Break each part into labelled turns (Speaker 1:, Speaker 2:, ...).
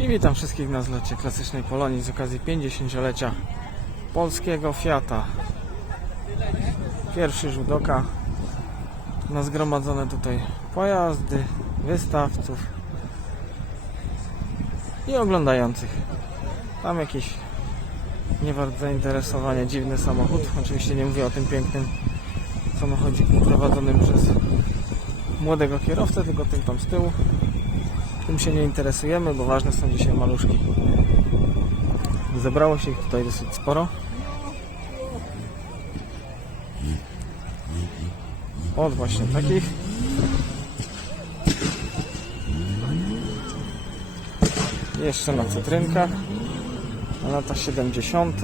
Speaker 1: I witam wszystkich na zlocie klasycznej Polonii z okazji 50-lecia polskiego Fiata. Pierwszy rzut oka na zgromadzone tutaj pojazdy, wystawców i oglądających. Tam jakiś nie wart zainteresowania dziwny samochód. Oczywiście nie mówię o tym pięknym samochodziku prowadzonym przez młodego kierowcę, tylko tym tam z tyłu. Tym się nie interesujemy, bo ważne są dzisiaj maluszki. Zebrało się ich tutaj dosyć sporo. Od właśnie takich. Jeszcze na cytrynkach. Lata 70.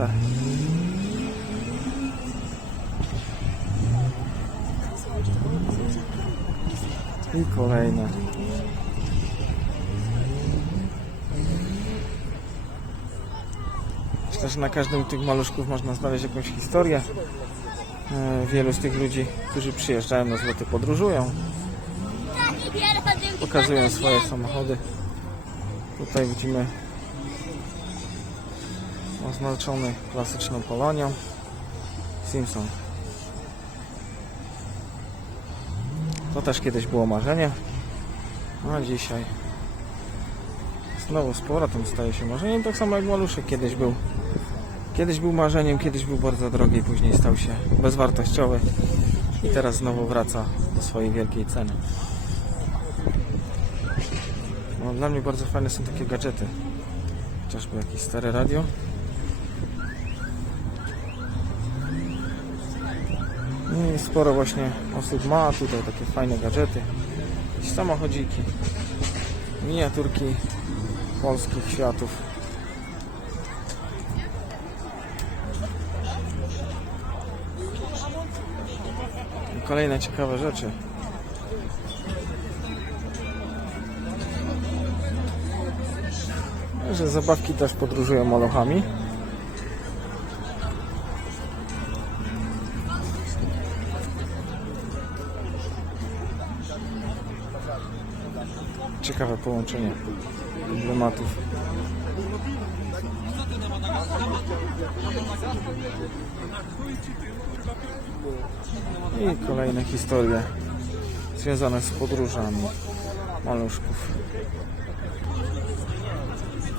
Speaker 1: I kolejne. Myślę, że na każdym tych maluszków można znaleźć jakąś historię. E, Wielu z tych ludzi, którzy przyjeżdżają na zloty, podróżują, pokazują swoje samochody. Tutaj widzimy oznaczony klasyczną Polonią Simpson. To też kiedyś było marzenie, a dzisiaj znowu z powrotem staje się marzeniem, tak samo jak maluszek kiedyś był. Kiedyś był marzeniem, kiedyś był bardzo drogi, później stał się bezwartościowy i teraz znowu wraca do swojej wielkiej ceny. No, dla mnie bardzo fajne są takie gadżety. Chociażby jakieś stare radio. No I sporo właśnie osób ma tutaj takie fajne gadżety. Samochodziki, miniaturki polskich światów. Kolejne ciekawe rzeczy. Że zabawki też podróżują maluchami. Ciekawe połączenie emblematów. I kolejne historie związane z podróżami maluszków.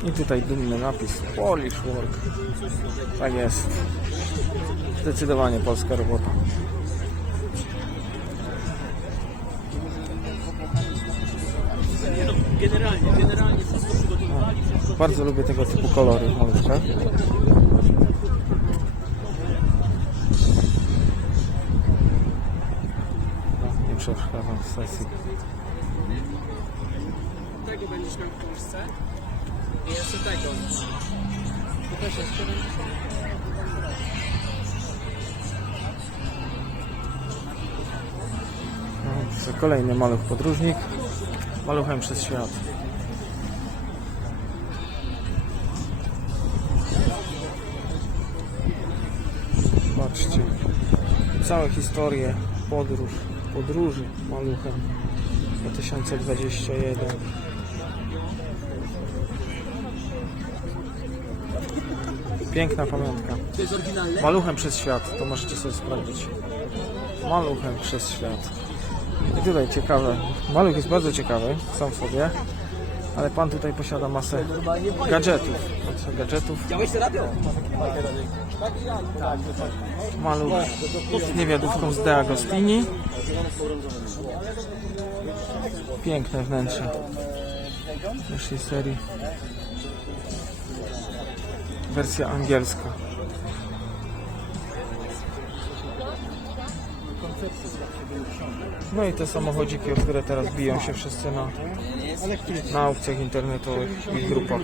Speaker 1: I tutaj dumny napis Polish Work. Tak jest. Zdecydowanie polska robota.
Speaker 2: Generalnie, generalnie wszystko przygotowywali, wszystko
Speaker 1: Bardzo lubię tego typu kolory w maluszkach. Nie przeszkadzam w sesji.
Speaker 2: tego będziesz miał w Polsce. I jeszcze tego. To też jest 70.
Speaker 1: No, to kolejny maluch podróżnik. Maluchem przez świat. Patrzcie. Całe historie podróż, podróży maluchem 2021. Piękna pamiątka. Maluchem przez świat, to możecie sobie sprawdzić. Maluchem przez świat. I tutaj ciekawe. Maluch jest bardzo ciekawy, sam sobie, ale pan tutaj posiada masę gadżetów. Gadżetów. Maluch z niewiadówką z De Agostini. Piękne wnętrze naszej serii. Wersja angielska. No i te samochodziki, o które teraz biją się wszyscy na, na aukcjach internetowych i grupach.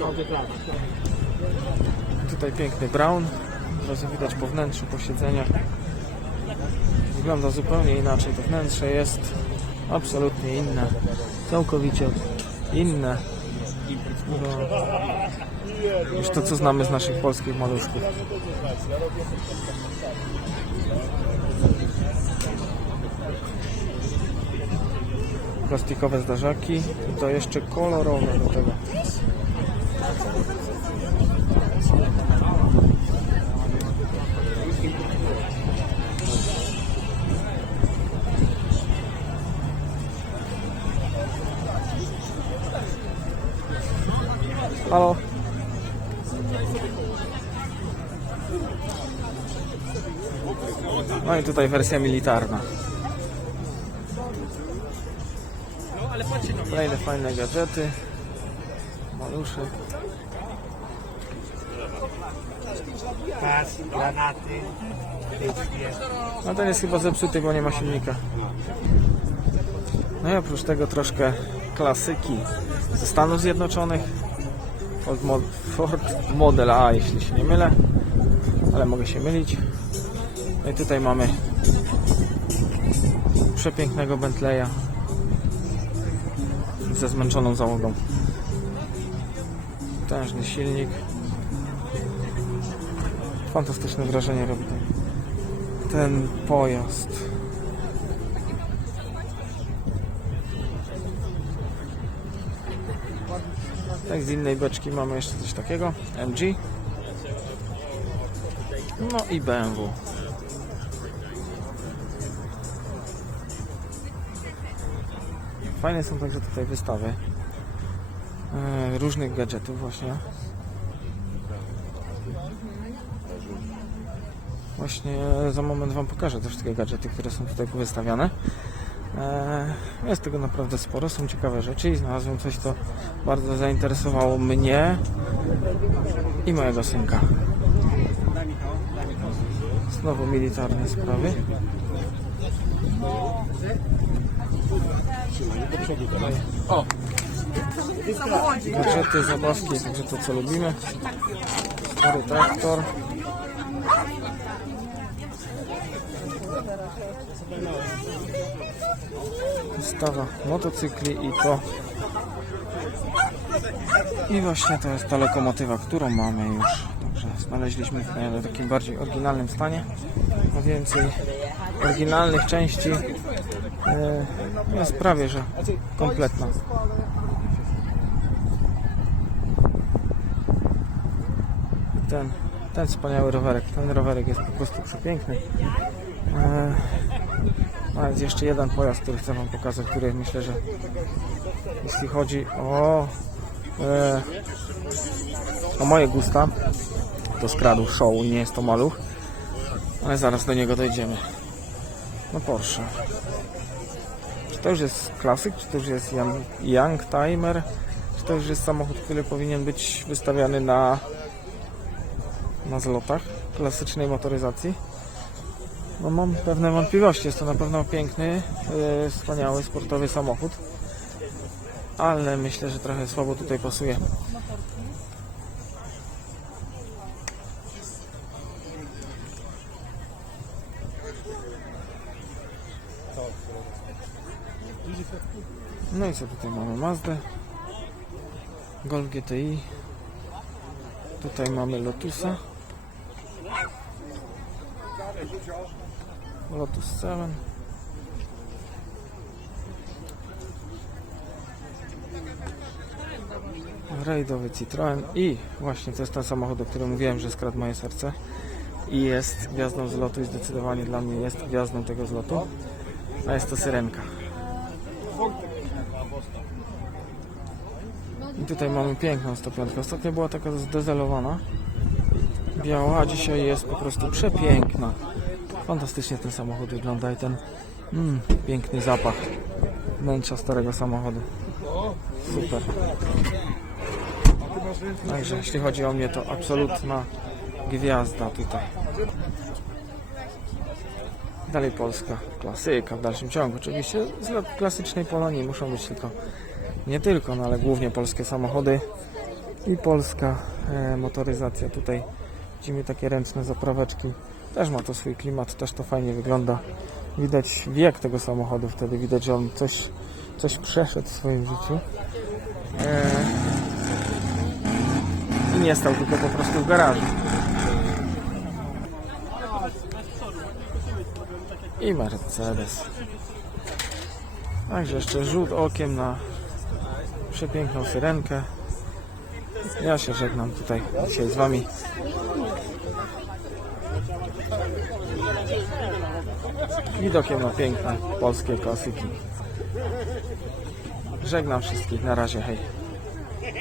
Speaker 1: Tutaj piękny Brown. Od widać po wnętrzu, po siedzeniach. Wygląda zupełnie inaczej. To wnętrze jest absolutnie inne. Całkowicie inne. No, niż to, co znamy z naszych polskich maluszków. plastikowe zdarzaki i to jeszcze kolorowe do tego. Halo. No i tutaj wersja militarna. Kolejne fajne gadżety. Malusze.
Speaker 3: Pas, granaty.
Speaker 1: No ten jest chyba zepsuty, bo nie ma silnika. No i oprócz tego troszkę klasyki ze Stanów Zjednoczonych. Ford, Mo- Ford Model A, jeśli się nie mylę. Ale mogę się mylić. No i tutaj mamy przepięknego Bentleya ze zmęczoną załogą. Potężny silnik. Fantastyczne wrażenie robi ten ten pojazd. Tak z innej beczki mamy jeszcze coś takiego. MG. No i BMW. Fajne są także tutaj wystawy e, różnych gadżetów właśnie. Właśnie za moment Wam pokażę te wszystkie gadżety, które są tutaj powystawiane. Eee, Jest tego naprawdę sporo, są ciekawe rzeczy i znalazłem coś, co bardzo zainteresowało mnie i mojego synka. Znowu militarne sprawy.
Speaker 2: O,
Speaker 1: Gadżety, zabawki, także to co lubimy. Stary traktor. Wystawa motocykli i to i właśnie to jest ta lokomotywa, którą mamy już. Także znaleźliśmy w takim bardziej oryginalnym stanie. A więcej oryginalnych części jest prawie, że kompletna. ten, ten wspaniały rowerek. Ten rowerek jest po prostu przepiękny. A jest jeszcze jeden pojazd, który chcę Wam pokazać, który myślę, że jeśli chodzi o, e, o moje gusta, to skradł show, nie jest to maluch, ale zaraz do niego dojdziemy. No Porsche. Czy to już jest klasyk, czy to już jest young, young timer, czy to już jest samochód, który powinien być wystawiany na na zlotach klasycznej motoryzacji. No mam pewne wątpliwości. Jest to na pewno piękny, yy, wspaniały, sportowy samochód. Ale myślę, że trochę słabo tutaj pasuje. No i co tutaj mamy? Mazdę. Golf GTI. Tutaj mamy Lotusa. Lotus 7. Rajdowy Citroen i właśnie to jest ten samochód, o którym mówiłem, że skradł moje serce i jest gwiazdą zlotu i zdecydowanie dla mnie jest gwiazdą tego zlotu, a jest to Syrenka. I tutaj mamy piękną 105. Ostatnio była taka zdezelowana, biała, a dzisiaj jest po prostu przepiękna. Fantastycznie ten samochód wygląda i ten mm, piękny zapach wnętrza starego samochodu. Super. Także jeśli chodzi o mnie, to absolutna gwiazda tutaj. Dalej Polska, klasyka w dalszym ciągu. Oczywiście zlot klasycznej Polonii muszą być tylko, nie tylko, no ale głównie polskie samochody i polska e, motoryzacja. Tutaj widzimy takie ręczne zapraweczki. Też ma to swój klimat, też to fajnie wygląda. Widać wiek tego samochodu, wtedy widać, że on coś, coś przeszedł w swoim życiu. E, I nie stał tylko po prostu w garażu. I Mercedes. Także jeszcze rzut okiem na przepiękną syrenkę. Ja się żegnam tutaj dzisiaj z Wami. Widokiem na piękne polskie klasyki. Żegnam wszystkich. Na razie. Hej.